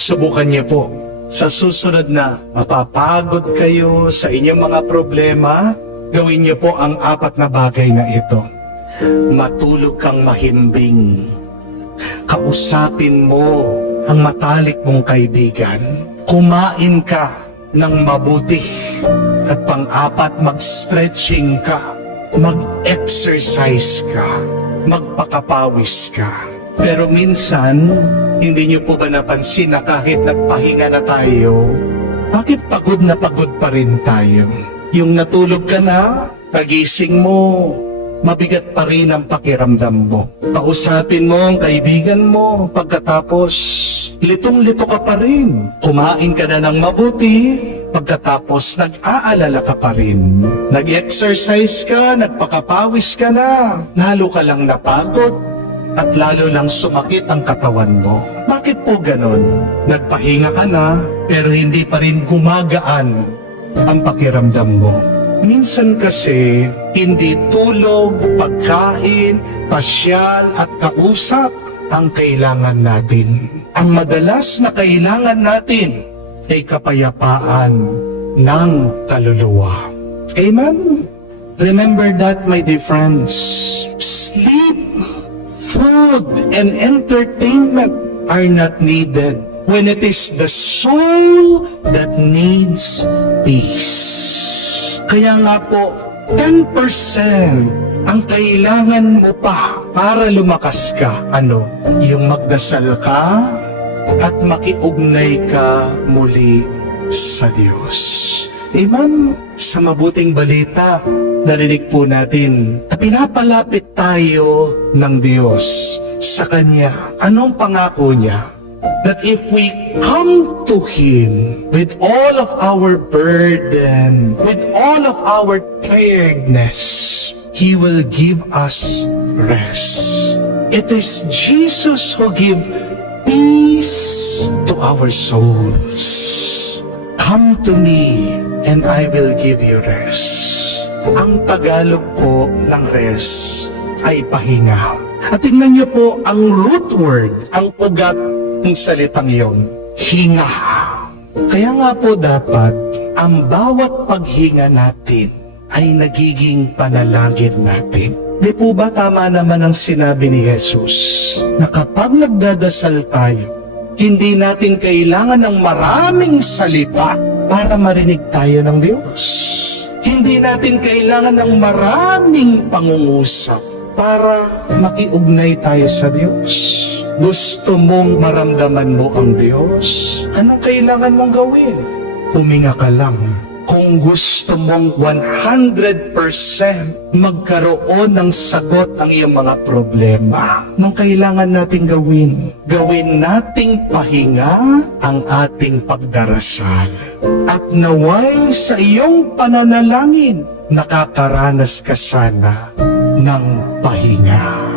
Subukan niyo po. Sa susunod na mapapagod kayo sa inyong mga problema, gawin niyo po ang 4 na bagay na ito. Matulog kang mahimbing. Kausapin mo ang matalik mong kaibigan. Kumain ka ng mabuti. At pang-4, mag-stretching ka. Mag-exercise ka. Magpakapawis ka. Pero minsan, hindi niyo po ba napansin na kahit nagpahinga na tayo, bakit pagod na pagod pa rin tayo? Yung natulog ka na, pagising mo, mabigat pa rin ang pakiramdam mo. Kausapin mo ang kaibigan mo, pagkatapos litong-lito ka pa rin. Kumain ka na ng mabuti, pagkatapos nag-aalala ka pa rin. Nag-exercise ka, nagpakapawis ka na, lalo ka lang napagod, at lalo lang sumakit ang katawan mo. Bakit po ganon? Nagpahinga ka na, pero hindi pa rin gumagaan ang pakiramdam mo. Minsan kasi, hindi tulog, pagkain, pasyal at kausap ang kailangan natin. Ang madalas na kailangan natin ay kapayapaan ng kaluluwa. Amen? Remember that, my dear friends. Sleep, food, and entertainment are not needed when it is the soul that needs peace. Kaya nga po, 10% ang kailangan mo pa para lumakas ka. Ano? Yung magdasal ka at makiugnay ka muli sa Diyos. Amen? Sa mabuting balita, narinig po natin na pinapalapit tayo ng Diyos sa Kanya. Anong pangako niya? That if we come to Him with all of our burden, with all of our tiredness, He will give us rest. It is Jesus who gives peace to our souls. Come to me and I will give you rest. Ang Tagalog po ng rest ay pahinga. At tingnan niyo po ang root word, ang ugat ng salitang iyon, hinga. Kaya nga po dapat ang bawat paghinga natin ay nagiging panalangin natin. Di po ba tama naman ang sinabi ni Jesus na kapag nagdadasal tayo, hindi natin kailangan ng maraming salita para marinig tayo ng Diyos. Hindi natin kailangan ng maraming pangungusap para makiugnay tayo sa Diyos. Gusto mong maramdaman mo ang Diyos? Anong kailangan mong gawin? Huminga ka lang. Kung gusto mong 100% magkaroon ng sagot ang iyong mga problema, anong kailangan nating gawin? Gawin nating pahinga ang ating pagdarasal. At naway sa iyong pananalangin, nakakaranas ka sana ng pahinga.